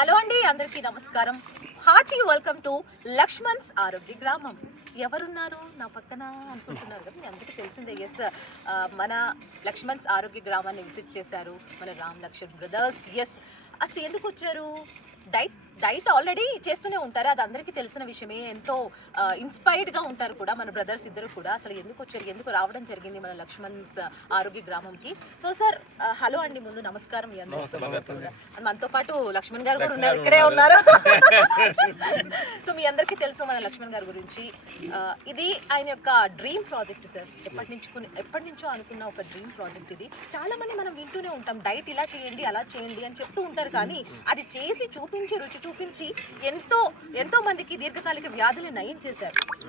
Hello అండి అందరికీ నమస్కారం. హార్టీ వెల్కమ్ టు లక్ష్మణ్స్ ఆరోగ్య గ్రామం. ఎవరున్నారు నా పక్కన అనుకుంటున్నారు కదా మీ అందరికీ తెలిసిందే ఎస్ మన లక్ష్మణ్స్ ఆరోగ్య గ్రామాన్ని విజిట్ చేశారు మన రామ్ లక్ష్మణ్ బ్రదర్స్. ఎస్ అసలు ఎందుకు వచ్చారు? డైట్ డైట్ ఆల్రెడీ చేస్తూనే ఉంటారు. అది అందరికీ తెలిసిన విషయమే. ఎంతో ఇన్స్పైర్డ్గా ఉంటారు కూడా మన బ్రదర్స్ ఇద్దరు కూడా. అసలు ఎందుకు వచ్చారు ఎందుకు రావడం జరిగింది మన లక్ష్మణ్స్ ఆరోగ్య గ్రామంకి. సో సార్ హలో అండి ముందు నమస్కారం మనతో పాటు లక్ష్మణ్ గారు కూడా ఉన్నారు. ఇక్కడే ఉన్నారు. సో మీ అందరికీ తెలుసు మన లక్ష్మణ్ గారి గురించి. ఇది ఆయన యొక్క డ్రీమ్ ప్రాజెక్ట్ సార్. ఎప్పటి నుంచి ఎప్పటి నుంచో అనుకున్న ఒక డ్రీమ్ ప్రాజెక్ట్ ఇది. చాలా మంది మనం వింటూనే ఉంటాం. డైట్ ఇలా చేయండి అలా చేయండి అని చెప్తూ ఉంటారు కానీ అది చేసి చూపించి రుచి చూపించి ఎంతో ఎంతో మందికి దీర్ఘకాలిక వ్యాధులు నయం చేశారు.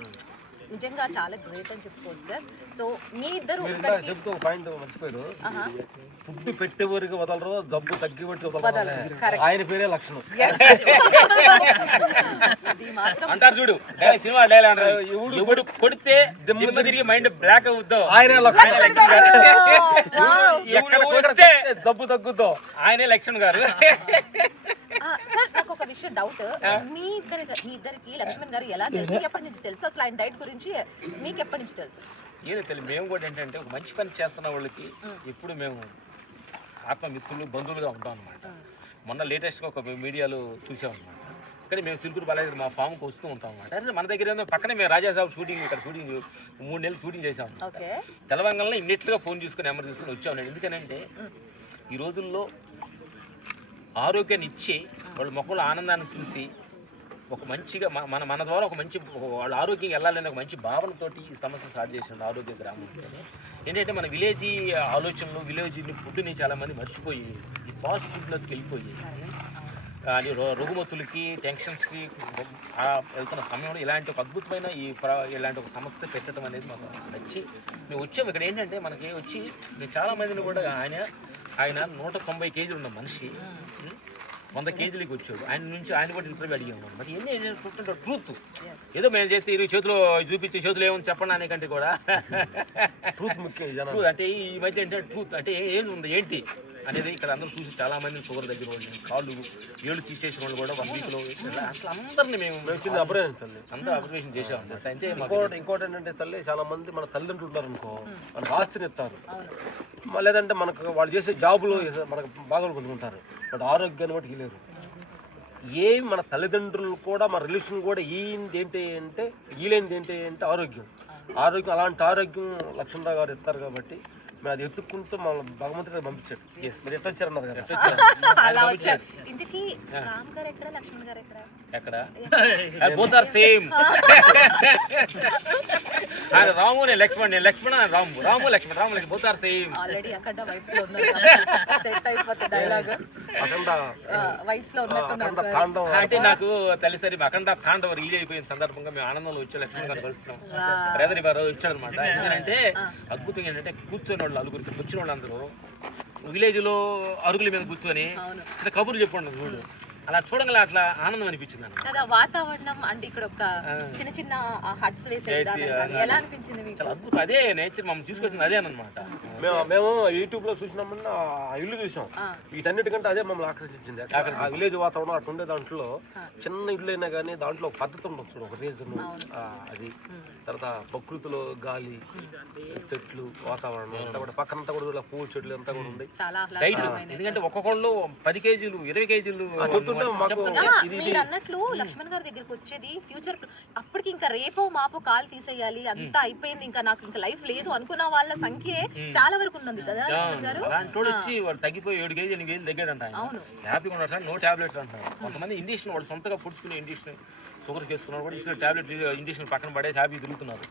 నిజంగా చాలా గ్రేట్ అని చెప్పుకోవచ్చు సార్. సో మీ ఇద్దరు చెప్తూ పాయింట్ మర్చిపోయారు. ఫుడ్ పెట్టే వరకు వదలరు జబ్బు తగ్గి పెట్టి వదలరు. వదలరు. Correct. ఆయన పేరే లక్షణం అంటారు చూడు. డై- సినిమా డైలాగ్ ఎవడు కొడితే దిమ్మ తిరిగి మైండ్ బ్లాక్ అవుద్దాం? ఆయనే జబ్బు తగ్గుద్దో? ఆయనే లక్ష్మణ్ గారు. ఆ, సార్ విషయం డౌట్ మీ ఇద్దరి మీ ఇద్దరికి లక్ష్మణ్ గారు ఎలా తెలుసు? ఎప్పటి నుంచి తెలుసు? అసలు ఆయన డైట్ గురించి మీకు ఎప్పటి నుంచి తెలుసు? ఏదో తెలియదు. మేము కూడా ఏంటంటే ఒక మంచి పని చేస్తున్న వాళ్ళకి. ఇప్పుడు మేము ఆత్మమిత్రులు బంధువులుగా ఉంటాం అనమాట మొన్న లేటెస్ట్గా ఒక మీడియాలో చూసాం అనమాట కానీ మేము సిరుకురు బాలాజీ మా ఫామ్కి వస్తూ ఉంటాం అనమాట అంటే మన దగ్గర ఏందో పక్కనే మేము రాజాసాబు షూటింగ్ ఇక్కడ షూటింగ్ మూడు నెలలు షూటింగ్ చేసాం తెలవంగంలో ఇన్నిట్లుగా ఫోన్ తీసుకుని నెంబర్ తీసుకుని వచ్చాం ఎందుకనంటే ఈ రోజుల్లో ఆరోగ్యాన్ని ఇచ్చి వాళ్ళ మొక్కల ఆనందాన్ని చూసి ఒక మంచిగా మన మన ద్వారా ఒక మంచి వాళ్ళ ఆరోగ్యం వెళ్ళాలని ఒక మంచి భావనతోటి ఈ సమస్య స్టార్ట్ చేసింది ఆరోగ్య గ్రామం అని. ఏంటంటే మన విలేజ్ ఆలోచనలు విలేజ్ ఫుడ్ని చాలామంది మర్చిపోయి ఈ ఫాస్ట్ ఫుడ్లోకి వెళ్ళిపోయి కానీ రో- టెన్షన్స్కి వెళ్తున్న సమయంలో ఇలాంటి ఒక అద్భుతమైన ఈ ఇలాంటి ఒక సమస్య పెట్టడం అనేది మాకు నచ్చి మేము వచ్చాము ఇక్కడ ఏంటంటే మనకి వచ్చి మేము చాలా మందిని కూడా ఆయన ఆయన నూట తొంభై కేజీలు ఉన్న మనిషి వంద కేజీలకి వచ్చాడు. ఆయన నుంచి ఆయన కూడా ఇంటర్వ్యూ అడిగాము మరి ఎన్ని చూస్తుంటారు ట్రూత్ ఏదో మేము చేస్తే ఇరు చేతిలో చూపించి చేతులు ఏముంది చెప్పండి అనే కంటే కూడా. ట్రూత్ ముఖ్యం అంటే ఈ మధ్య ఏంటంటే ట్రూత్ అంటే ఏం ఉంది ఏంటి? అనేది ఇక్కడ అందరూ చూసి చాలా మంది షుగర్ దగ్గర వాళ్ళు కాళ్ళు ఏళ్ళు తీసేసిన వాళ్ళు కూడా వన్ వీక్లో అసలు అందరిని మేము వచ్చింది తల్లి అందరూ అబ్జర్వేషన్ చేసాం అంటే మాకు ఇంకోటి ఇంకోటి ఏంటంటే తల్లి చాలా మంది మన తల్లిదండ్రులు ఉన్నారు అనుకో మనకు ఆస్తిని ఇస్తారు లేదంటే మనకు వాళ్ళు చేసే జాబులు మనకు బాగా పొందుకుంటారు. బట్ ఆరోగ్యాన్ని బట్టి లేరు ఏం మన తల్లిదండ్రులు కూడా మన రిలేషన్ కూడా ఈంది ఏంటి అంటే ఈలేనిది ఏంటి అంటే ఆరోగ్యం. ఆరోగ్యం అలాంటి ఆరోగ్యం లక్ష్మణరావు గారు ఇస్తారు కాబట్టి అది ఎత్తుక్కుంటూ మన భగవంతుడి పంపించాడు. మీరు ఎట్లా వచ్చారన్నారు కదా. అలా వచ్చారు. ఇంటికి రామ్ గారు ఎక్కడ లక్ష్మణ్ గారు ఎక్కడ? ఎక్కడ? బోత్ ఆర్ సేమ్ ఆయన రాము నేను లక్ష్మణ్ నేను లక్ష్మణ ఆయన Ramu. Ramu Laxman Ramu Laxman both are same already అక్కడ వైబ్స్లో ఉన్నారు సెట్ అయిపోతుంది డైలాగ్ అఖండ. వైబ్స్లో ఉన్నట్టున్నారు అఖండ సార్. తాండవం అంటే నాకు తల్లిసరి అఖండ తాండవ రిలీజ్ అయిపోయిన సందర్భంగా మేము ఆనందంలో వచ్చి లక్ష్మణ్ గారు కలుస్తున్నాం బ్రదర్ గారు వచ్చాడు అనమాట ఎందుకంటే అద్భుతంగా ఏంటంటే కూర్చొని వాళ్ళు నలుగురికి వచ్చిన వాళ్ళందరూ విలేజ్లో అరుగుల మీద కూర్చొని ఇట్లా కబుర్లు చెప్పండి చూడు. అలా చూడంగా అట్లా ఆనందం అనిపించింది అన్నమాట కదా వాతావరణం అండ్ ఇక్కడ ఒక. చిన్న చిన్న హట్స్ వేసే వేసి, విధానం కానీ ఆ, ఎలా అనిపించింది మీకు? చాలా అద్భుతం. అదే నేచర్ మమ్మల్ని తీసుకొచ్చింది అదే అనమాట మేము మేము యూట్యూబ్లో చూసినామన్నా ఆ ఇల్లు చూసాం. వీటన్నిటికంటే అదే మమ్మల్ని ఆకర్షించింది. ఆ విలేజ్ వాతావరణం అటు ఉండే దాంట్లో. చిన్న ఇల్లు అయినా కానీ దాంట్లో ఒక పద్ధతి ఉండొచ్చు చూడు, ఒక రీజన్. అది. తర్వాత ప్రకృతిలో గాలి చెట్లు వాతావరణం అంతా కూడా పక్కనంతా కూడా పూల చెట్లు అంతా కూడా ఉంది. ఎందుకంటే ఒక్కొక్కళ్ళు పది కేజీలు ఇరవై కేజీలు మీరు అన్నట్లు లక్ష్మణ్ గారి దగ్గరికి వచ్చేది ఫ్యూచర్ అప్పటికి ఇంకా రేపో మాపో కాల్ తీసేయాలి అంతా అయిపోయింది. ఇంకా నాకు ఇంకా లైఫ్ లేదు అనుకున్న వాళ్ళ సంఖ్య చాలా వరకు ఉన్నది కదా లక్ష్మణ్ గారు? వాడు వచ్చి వాడు తగ్గిపోయి ఏడు కేజీ ఎనిమిది కేజీలు తగ్గాడంట ఆయన. అవును. హ్యాపీగా ఉన్నాడు సార్. నో టాబ్లెట్స్ అంటున్నారు. కొంతమంది ఇండిషన్ వాళ్ళు సొంతగా పుడుచుకునే ఇండిషన్ షుగర్ చేసుకున్నారు కూడా ఇచ్చిన టాబ్లెట్ ఇండిషన్ పక్కన పడేసి హ్యాపీ తిరుగుతున్నారు.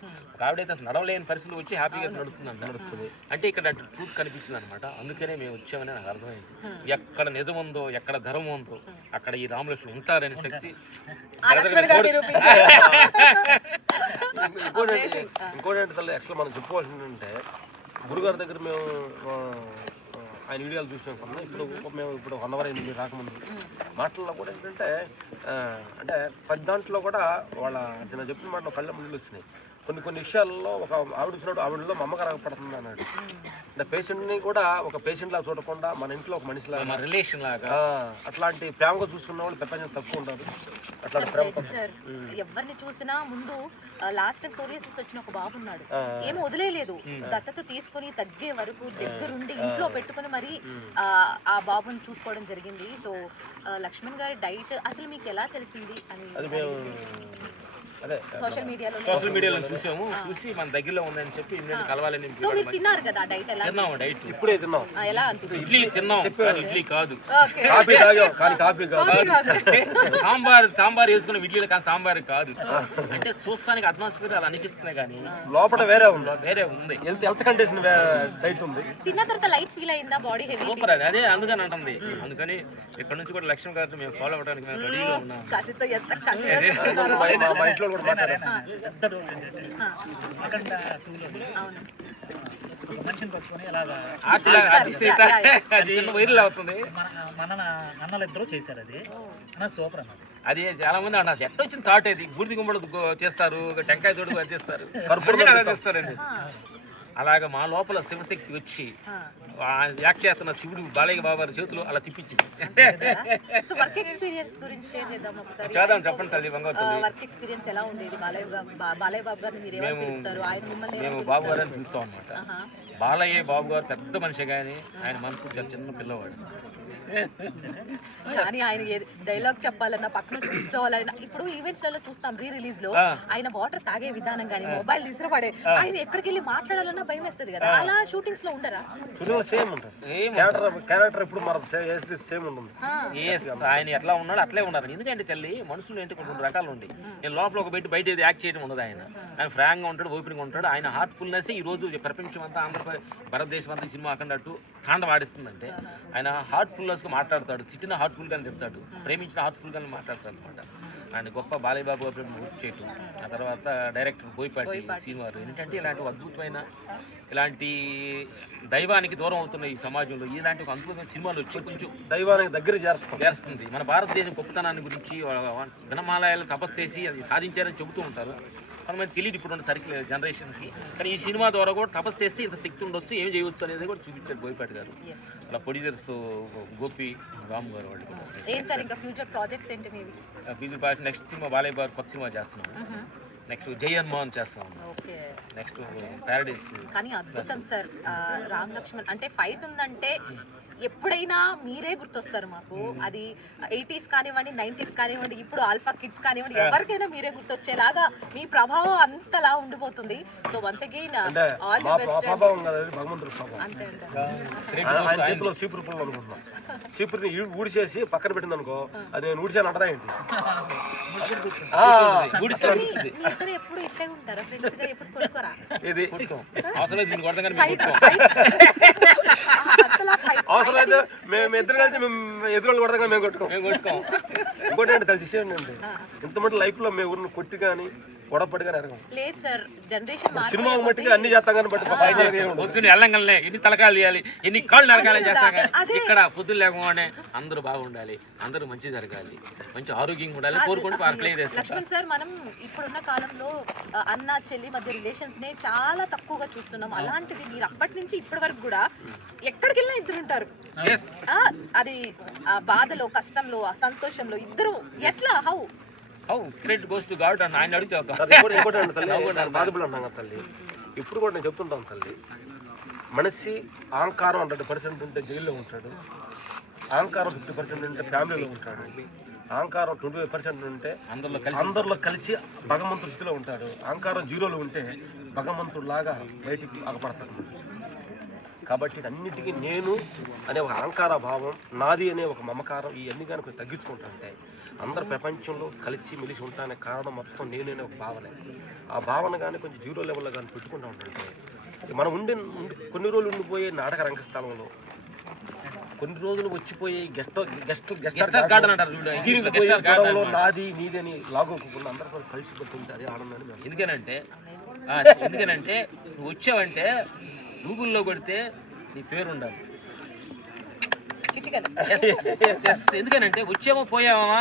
ఆవిడైతే అసలు నడవలేని పరిస్థితులు వచ్చి హ్యాపీగా నడుస్తుంది నడుస్తుంది. అంటే ఇక్కడ ట్రూత్ కనిపించింది అనమాట అందుకనే మేము వచ్చామని నాకు అర్థమైంది. ఎక్కడ నిజం ఉందో ఎక్కడ ధర్మం ఉందో అక్కడ ఈ రామలక్ష్మి ఉంటారనే శక్తి ఇంకోటి ఇంకోటి తల్లి యాక్చువల్ మనం చెప్పుకోవాల్సింది ఏంటంటే గురుగారి దగ్గర మేము ఆయన వీడియోలు చూసినాం కన్నా ఇప్పుడు మేము ఇప్పుడు వన్ అవర్ అయింది మీరు రాకముందు. మాటల్లో కూడా ఏంటంటే అంటే పది దాంట్లో కూడా వాళ్ళ నేను చెప్పిన మాటలు కళ్ళ ముందులు వస్తున్నాయి. కొన్ని కొన్ని విషయాల్లో ఒక ఆవిడ చూసినప్పుడు ఆవిడలో మమ్మకం పడుతుంది అన్నాడు. అంటే పేషెంట్ని కూడా ఒక పేషెంట్ లాగా చూడకుండా మన ఇంట్లో ఒక మనిషి లాగా మన రిలేషన్ లాగా. అట్లాంటి ప్రేమగా చూసుకున్న వాళ్ళు ప్రపంచం తక్కువ ఉండదు. అట్లాంటి ప్రేమ తక్కువ సార్ ఎవరిని చూసినా ముందు లాస్ట్ టైం సోరియాసిస్ వచ్చిన ఒక బాబు ఉన్నాడు. ఏమీ వదిలేయలేదు. దత్తత తీసుకొని తగ్గే వరకు దగ్గరుండి ఇంట్లో పెట్టుకొని మరి ఆ, బాబుని చూసుకోవడం జరిగింది. సో లక్ష్మణ్ గారి డైట్ అసలు మీకు ఎలా తెలిసింది? అని అది మేము అదే సోషల్ మీడియాలో సోషల్ మీడియాలో చూసాము చూసి మన దగ్గరలో ఉందని చెప్పి ఇమ్మీడియట్ కలవాలని సో మీరు తిన్నారు కదా డైట్ ఎలా తిన్నాము డైట్. ఇప్పుడే తిన్నాం. ఎలా అనిపించింది? ఇడ్లీ తిన్నాం కానీ ఇడ్లీ కాదు. ఓకే. కాఫీ తాగాం కానీ కాఫీ కాదు. సాంబార్ సాంబార్ వేసుకున్న ఇడ్లీలు కానీ సాంబార్ కాదు. అంటే చూస్తానికి అట్మాస్ఫియర్ అలా అనిపిస్తున్నాయి కానీ లోపల వేరే ఉంది. వేరే ఉంది. హెల్త్ కండిషన్ డైట్ ఉంది. తిన్న తర్వాత లైట్ ఫీల్ అయిందా? బాడీ హెవీ సూపర్ అది అదే అందుకని అంటుంది. అందుకని ఇక్కడ నుంచి కూడా లక్ష్యం గారిని మేము ఫాలో అవ్వడానికి మేము రెడీగా ఉన్నాం. మా- మా- ఇంట్లో కూడా మనిషిని పట్టుకొని వైరల్ అవుతుంది. మన అన్నలు ఇద్దరు చేశారు అది. అన్న సూపర్ అన్నది అది. చాలా మంది అన్నారు. ఎట్ట వచ్చిన థాట్ అది బూడిది గుమ్మడి తీస్తారు టెంకాయ తోడు తీస్తారు. కర్పూరం తీస్తారండి. ఆ, అలాగా మా లోపల శివశక్తి వచ్చి చేస్తున్న శివుడు బాలయ్య బాబు గారి చేతిలో అలా తిప్పించింది. చేద్దాం చెప్పండి తల్లి వర్క్ ఎక్స్పీరియన్స్ ఎలా ఉండేది? బాలయ్య బాబు గారిని మీరు ఏమని మేము- పిలుస్తారు? ఆయన మిమ్మల్ని మేము ఏమని బాబు పిలుస్తారు? గారు అని పిలుస్తాం అనమాట ఆహా. బాలయ్య బాబు గారు పెద్ద మనిషి కానీ ఆయన మనసు చిన్న పిల్లవాడు. కానీ ఆయన డైలాగ్ చెప్పాలన్నా పక్కన చూసుకోవాలన్నా ఇప్పుడు ఈవెంట్స్లలో చూస్తాం రీ రిలీజ్లో. ఆయన వాటర్ తాగే విధానం కానీ మొబైల్ విసిరపడే ఆయన ఎక్కడికి వెళ్ళి మాట్లాడాలన్నా భయం వేస్తుంది కదా? అలా షూటింగ్స్లో ఉండరా? చూడండి సేమ్ ఉంటుంది. క్యారెక్టర్ క్యారెక్టర్ ఎప్పుడు మన వేస్తే సేమ్ ఉంటుంది. ఆయన ఎట్లా ఉన్నాడు అట్లే ఉన్నారు. ఎందుకంటే తల్లి మనుషులు ఏంటి కొన్ని రెండు రకాలు ఉండి. నేను లోపల ఒక బయట బయట ఏది యాక్ట్ చేయడం ఉండదు ఆయన. ఆయన ఫ్రాంక్గా ఉంటాడు ఓపెన్గా ఉంటాడు. ఆయన హార్ట్ఫుల్నెస్ ఈ రోజు ప్రపంచం అంతా ఆంధ్రప్రదేశ్ భారతదేశం అంతా సినిమా అక్కడట్టు కాండం ఆడిస్తుందంటే ఆయన హార్ట్ఫుల్నెస్గా మాట్లాడతాడు. తిట్టిన హార్ట్ఫుల్గానే చెప్తాడు. ప్రేమించిన హార్ట్ఫుల్గానే మాట్లాడతాడు అనమాట ఆయన గొప్ప బాలయ్య బాబు గారు చేయటం. ఆ తర్వాత డైరెక్టర్ బోయపాటి శ్రీనివారు ఏంటంటే ఇలాంటి అద్భుతమైన ఇలాంటి దైవానికి దూరం అవుతున్న ఈ సమాజంలో ఇలాంటి ఒక అద్భుతమైన సినిమాలు వచ్చి కొంచెం దైవానికి దగ్గర చేరుతాం. చేస్తుంది మన భారతదేశం గొప్పతనాన్ని గురించి వినమాలయాలు తపస్సు చేసి అది సాధించారని చెబుతూ ఉంటారు. కొంతమంది తెలియదు ఇప్పుడు ఉన్న సర్కిల్ జనరేషన్కి. కానీ ఈ సినిమా ద్వారా కూడా తపస్సు చేస్తే ఇంత శక్తి ఉండొచ్చు ఏం చేయవచ్చు అనేది కూడా చూపించారు బోయపాటి గారు. అలా ప్రొడ్యూసర్స్ గోపి రామ్ గారు వాళ్ళు కూడా. ఏం సార్ ఇంకా ఫ్యూచర్ ప్రాజెక్ట్స్ ఏంటి busy party next cinema Balayya Babu కొత్త సినిమా చేస్తున్నాం నెక్స్ట్ జయన్ మోహన్ చేస్తాం ఓకే. నెక్స్ట్ ప్యారడైస్ కానీ అద్భుతం సార్. రామ్ లక్ష్మణ్ అంటే ఫైట్ ఉందంటే ఎప్పుడైనా మీరే గుర్తొస్తారు మాకు. అది ఎయిటీస్ కానివ్వండి నైన్టీస్ కానివ్వండి ఇప్పుడు ఆల్ఫా కిడ్స్ కానివ్వండి ఎవరికైనా మీరే గుర్తొచ్చేలాగా మీ ప్రభావం అంతలా ఉండిపోతుంది. So once again all the మా బెస్ట్ అంతే అంతే. ఆయన ఆయన చేతిలో చీపురు పుల్లలు అనుకుంటున్నాం. చీపురుని ఈ- ఊడిచేసి పక్కన పెట్టింది అనుకో అది నేను ఊడిచాను అంటదా ఏంటి? ఎప్పుడు ఇట్లే ఉంటారా? ఫ్రెండ్స్గా ఎప్పుడు కొడుకోరా ఇది. కొడతాం కానీ మేము ఇద్దరు కలిసి మేము ఎదురు కొడతాం కానీ మేము కొట్టుకోం. మేము కొట్టుకోం. ఇంకోటి ఏంటి తెలిసి విషయం ఏంటంటే ఇంతమంది లైఫ్లో మేము ఊరిని కొట్టి కానీ గొడవపడి కానీ ఎరగం. లేదు సార్ జనరేషన్ సినిమా మట్టిగా అన్ని చేస్తాం కానీ. పొద్దున్న వెళ్ళంగానే ఎన్ని తలకాలు తీయాలి ఎన్ని కాళ్ళు నరకాలని చేస్తాం కానీ అదే. ఇక్కడ పొద్దున్న లేకపోతే అందరూ బాగుండాలి అందరూ మంచి జరగాలి మంచి ఆరోగ్యంగా ఉండాలి కోరుకుంటూ ప్లే చేస్తాం లక్ష్మణ్ సార్ మనం ఇప్పుడున్న కాలంలో ఆ, అన్న చెల్లి మధ్య రిలేషన్స్ నే చాలా తక్కువగా చూస్తున్నాం. అలాంటిది మీరు అప్పటి నుంచి ఇప్పటి వరకు కూడా ఎక్కడికి వెళ్ళినా ఇద్దరు ఉంటారు. అది ఆ బాధలో కష్టంలో ఆ సంతోషంలో ఇద్దరు. ఎట్లా how how credit goes to God అని ఆయన అడిగితే ఒక సార్, ఇంకోటి ఇంకోటి అండి తల్లి బాధపడి ఇప్పుడు కూడా నేను చెప్తుంటాను తల్లి. మనిషి అహంకారం హండ్రెడ్ పర్సెంట్ ఉంటే జైల్లో ఉంటాడు. అహంకారం ఫిఫ్టీ పర్సెంట్ ఉంటే ఫ్యామిలీలో ఉంటాడు. అహంకారం ట్వంటీ ఫైవ్ పర్సెంట్ ఉంటే అందరిలో కలిసి అందరిలో కలిసి భగవంతుడి స్థితిలో ఉంటాడు. అహంకారం జీరోలో ఉంటే భగవంతుడు లాగా బయటికి అగపడతాడు కాబట్టి అన్నిటికీ నేను అనే ఒక అహంకార భావం నాది అనే ఒక మమకారం ఇవన్నీ కానీ కొంచెం తగ్గించుకుంటుంటే అందరు ప్రపంచంలో కలిసి మెలిసి ఉంటానే కారణం మొత్తం నేనే ఒక భావనే. ఆ భావన కానీ కొంచెం జీరో లెవెల్లో కానీ పెట్టుకుంటూ ఉంటుంటే మనం ఉండి కొన్ని రోజులు ఉండిపోయే నాటక రంగస్థలంలో కొన్ని రోజులు వచ్చిపోయి గెస్ట్ గెస్ట్ గెస్ట్ గార్డెన్ అంటారు నాది నీది అని లాగోకుండా అందరితో కలిసి అదే ఆనందాన్ని ఎందుకనంటే ఎందుకనంటే నువ్వు వచ్చావంటే గూగుల్లో కొడితే నీ పేరు ఉండాలి. ఎందుకనంటే వచ్చామో పోయామా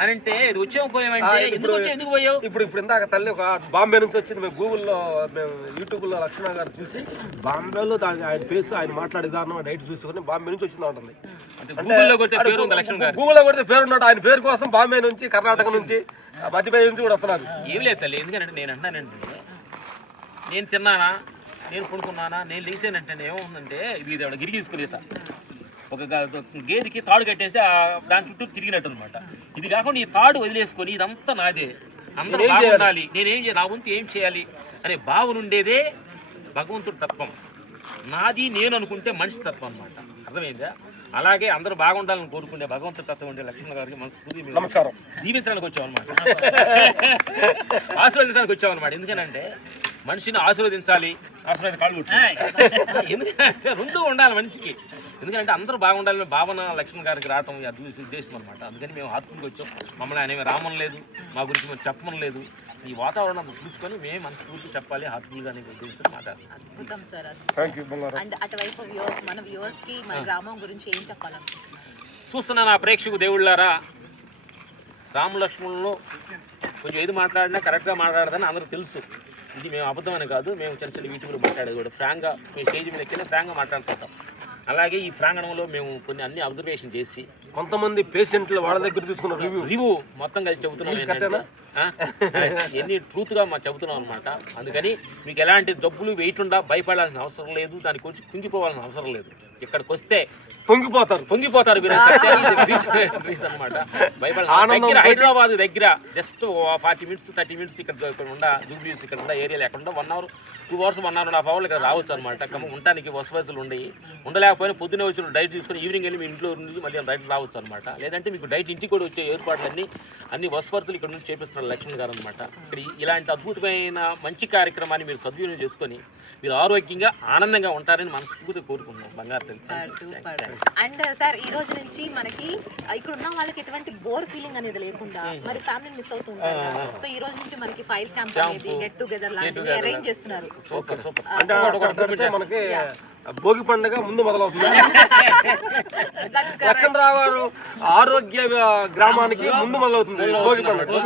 అని అంటే వచ్చాము పోయామంటే ఇప్పుడు- ఎందుకు వచ్చావు ఎందుకు పోయావు? ఇప్పుడు ఇప్పుడు ఇందాక తల్లి ఒక బాంబే నుంచి వచ్చింది మేము గూగుల్లో మేము యూట్యూబ్లో లక్ష్మణ గారు చూసి బాంబేలో దాని ఆయన ఫేస్ ఆయన మాట్లాడే విధానం డైట్ చూసుకొని బాంబే నుంచి వచ్చింది ఉంటుంది అంటే గూగుల్లో కొడితే పేరు ఉంది లక్ష్మణ్ గారు. గూగుల్లో కొడితే పేరు ఉన్నాడు ఆయన పేరు కోసం బాంబే నుంచి కర్ణాటక నుంచి మధ్యప్రదేశ్ నుంచి కూడా వస్తున్నారు. ఏం లేదు తల్లి ఎందుకంటే నేను అంటున్నానంటే నేను తిన్నానా? నేను పడుకున్నానా? నేను లేచానంటే ఏమవుతుందంటే ఇది ఇది గిరి తీసుకుని ఈత. ఒక గేదెకి తాడు కట్టేసి ఆ దాని చుట్టూ తిరిగినట్టు అనమాట ఇది కాకుండా ఈ తాడు వదిలేసుకొని ఇదంతా నాదే. అందరూ బాగుండాలి నేనేం చేయాలి నా వంతు ఏం చేయాలి? అనే భావన ఉండేదే భగవంతుడి తత్వం. నాది నేను అనుకుంటే మనిషి తత్వం అనమాట అర్థమైందా? అలాగే అందరూ బాగుండాలని కోరుకునే భగవంతుడి తత్వం ఉండే లక్ష్మణ గారికి మనస్ఫూర్తి మేము నమస్కారం. దీవించడానికి వచ్చాం అనమాట ఆశీర్వదించడానికి వచ్చాం అనమాట ఎందుకనంటే మనిషిని ఆశీర్వదించాలి. ఆశీర్వాద కాళ్ళు కొట్టాలి. ఎందుకంటే రెండు ఉండాలి మనిషికి. ఎందుకంటే అందరూ బాగుండాలని భావన లక్ష్మణ్ గారికి రావటం అద్భుత ఉద్దేశం అనమాట అందుకని మేము హాస్పిటల్కి వచ్చాం. మమ్మల్ని ఆయన ఏమీ రామని లేదు మా గురించి మేము చెప్పమని లేదు. ఈ వాతావరణం చూసుకొని మేము మనస్ఫూర్తి చెప్పాలి హాస్పిటల్ కానీ ఉద్దేశించి మాట్లాడుతున్నాం. అద్భుతం సార్ థ్యాంక్ యూ బంగారం. అండ్ అటువైపు వ్యూవర్స్ మన వ్యూవర్స్కి మన గ్రామం గురించి ఏం చెప్పాలనుకుంటున్నారు? చూస్తున్న నా ప్రేక్షకు దేవుళ్ళారా రామ లక్ష్మణులు కొంచెం ఏది మాట్లాడినా కరెక్ట్గా మాట్లాడదని అందరూ తెలుసు. ఇది మేము అబద్ధం అని కాదు మేము చిన్న చిన్న యూట్యూబ్లో మాట్లాడేది కూడా. ఫ్రాంక్గా స్టేజ్ మీద ఎక్కినా ఫ్రాంక్గా మాట్లాడుతుంటాం అలాగే ఈ ప్రాంగణంలో మేము కొన్ని అన్ని అబ్జర్వేషన్ చేసి కొంతమంది పేషెంట్లు వాళ్ళ దగ్గర తీసుకున్న రివ్యూ రివ్యూ మొత్తం కలిసి చెబుతున్నాం ఎన్ని ట్రూత్గా మా చెబుతున్నాం అనమాట అందుకని మీకు ఎలాంటి డబ్బులు వెయిట్ ఉండా భయపడాల్సిన అవసరం లేదు. దానికి వచ్చి కుంగిపోవాల్సిన అవసరం లేదు. ఇక్కడికి వస్తే పొంగిపోతారు. పొంగిపోతారు మీరు అనమాట దగ్గర హైదరాబాద్ దగ్గర just forty minutes thirty minutes ఇక్కడ ఇక్కడ ఉండ జూబ్లీస్ ఇక్కడ ఉండ ఏరియాలో ఎక్కడ one hour two hours one hour half అవర్లు ఇక్కడ రావచ్చు అనమాట ఉండటానికి వసతులు ఉండయి లేకపోయినా పొద్దున్నే వచ్చిన డైట్ తీసుకొని ఈవినింగ్ వెళ్ళి మీ ఇంట్లో నుంచి మళ్ళీ డైట్ రావచ్చు అనమాట లేదంటే మీకు డైట్ ఇంటికి కూడా వచ్చే ఏర్పాట్లన్నీ అన్ని వసతులు ఇక్కడ నుంచి చేపిస్తున్నారు లక్ష్మణ్ గారు అనమాట ఇక్కడ ఇలాంటి అద్భుతమైన మంచి కార్యక్రమాన్ని మీరు సద్వినియోగం చేసుకొని మీరు ఆరోగ్యంగా ఆనందంగా ఉంటారని మనస్ఫూర్తిగా కోరుకుంటున్నాం. బంగారు తల్లి. సూపర్ అండ్ సార్ ఈ రోజు నుంచి మనకి ఇక్కడ ఉన్న వాళ్ళకి ఎటువంటి బోర్ ఫీలింగ్ అనేది లేకుండా మరి ఫ్యామిలీ మిస్ అవుతుంటారు కదా. సో ఈ రోజు నుంచి మనకి ఫైర్ క్యాంప్ అనేది గెట్ టుగెదర్ లాంటివి అరేంజ్ చేస్తున్నారు. సూపర్ సూపర్ అంటే ఒకటి అంటే మనకి భోగి పండుగ ముందు మొదలవుతుంది. లక్ష్మణరావు గారు ఆరోగ్య గ్రామానికి ముందు మొదలవుతుంది భోగి పండుగ.